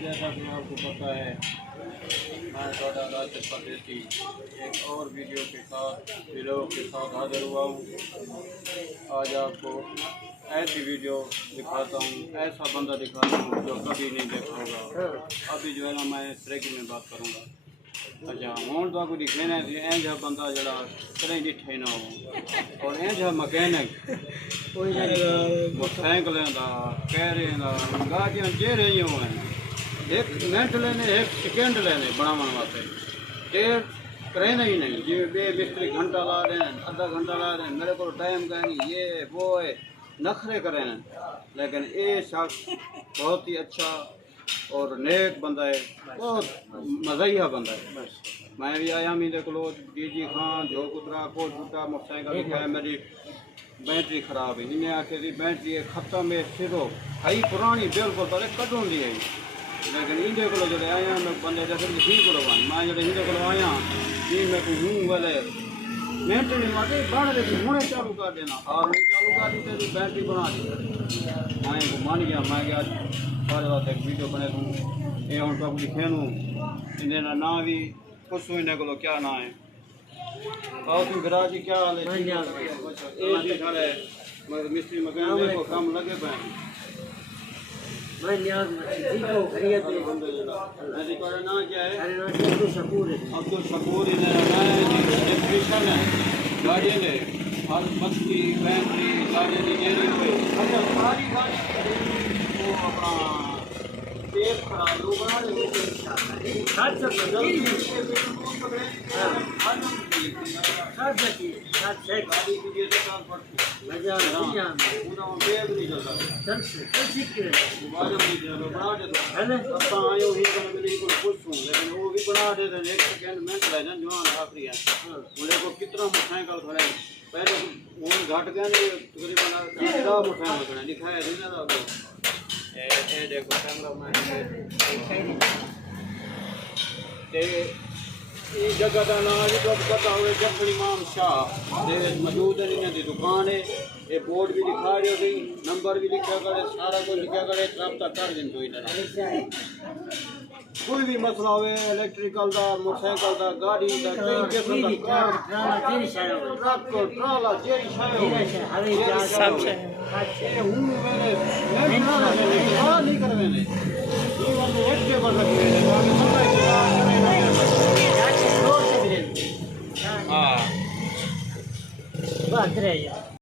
جیسا کہ آپ کو پتہ ہے میں ٹوٹا راشد پردیسی ایک اور ویڈیو کے ساتھ ویلوگ کے ساتھ حاضر ہوا ہوں۔ آج آپ کو ایسی ویڈیو دکھاتا ہوں، ایسا بندہ دکھاتا ہوں جو کبھی نہیں دیکھا ہوگا۔ ابھی جو ہے نا میں ٹریکنگ میں بات کروں گا۔ اچھا ہوں تو کوئی دکھنا ہے کہ این جہاں بندہ جڑا کہیں ڈٹھے نہ ہو اور این جہاں مکینک موٹر سائیکلیں دا کیریں دا گاڑیاں جے رہی ہوئے ہیں ایک منٹ لینے ایک سیکنڈ لینے بناون واسطے دیر کریں ہی نہیں جی بے مستری گھنٹہ لا رہے ہیں آدھا گھنٹہ لا رہے ہیں میرے کو ٹائم کہیں گے یہ وہ ہے نخرے کریں ہیں، لیکن یہ شخص بہت ہی اچھا اور نیک بندہ ہے، بہت مزاحیہ بندہ ہے۔ میں بھی آیا میرے کو جی خان جو کترا کوٹ بوٹا موٹر سائیکل لکھا ہے میری بیٹری خراب ہے، انہیں آخر دی بیٹری ختم ہے سرو ہائی پرانی بالکل پہلے کڈوں دی ہے، لیکن اندے کو جو آیا میں بندے جیسے ٹھیک کرو میں جب اندے کو آیا جی میں کوئی ہوں والے منٹ نہیں لگے بڑھ رہی تھی ہوں چالو کر دینا اور چالو کر دی تھی بیٹری بنا دی میں کو مان گیا میں گیا سارے واسطے ایک ویڈیو بنے دوں یہ ہوں تو لکھے نوں انہیں نام بھی پوچھوں انہیں کو کیا نام ہے اور تم برا جی کیا حال ہے یہ حال ہے مستری مکان میرے کو کام لگے پہ میں نیاز ٹھیک ہوں خیریت ہے میری کا نام کیا ہے عبد الشکور ہے عبد الشکور الیکٹریشن ہے گاڑی نے ہر مستی بیٹری گاڑی کی جیری ہوئے اچھا ساری گاڑی وہ اپنا تیل خراب لوگ بنا رہے سات سب گاڑی کی جیسے کام پڑتی بیگ نہیں چلتا بنا دیتا آئے پوچھوں لیکن وہ بھی بنا دیتے ایک سیکنڈ منٹ رہ جان جوان آخری ہے میرے کو کتنا موٹر سائیکل کھڑے پہلے ہوں گھٹ گیا تقریباً موٹر سائیکل کھڑے دکھایا نہیں دیکھو یہ جگہ کا نام بھی تو پتا ہوئے جفر امام شاہ موجود ہے انہیں دی دکان ہے یہ بورڈ بھی دکھا رہے ہوئی نمبر بھی لکھا کرے سارا کچھ لکھا کرے رابطہ کر دیں کوئی کوئی بھی مسئلہ ہوئے الیکٹریکل دا موٹر سائیکل دا گاڑی دا کئی قسم دا ٹرک ٹرالا جیری شاہ سب سے ہوں میں نہیں کروے یہ بندے ایک کے بس بات رہے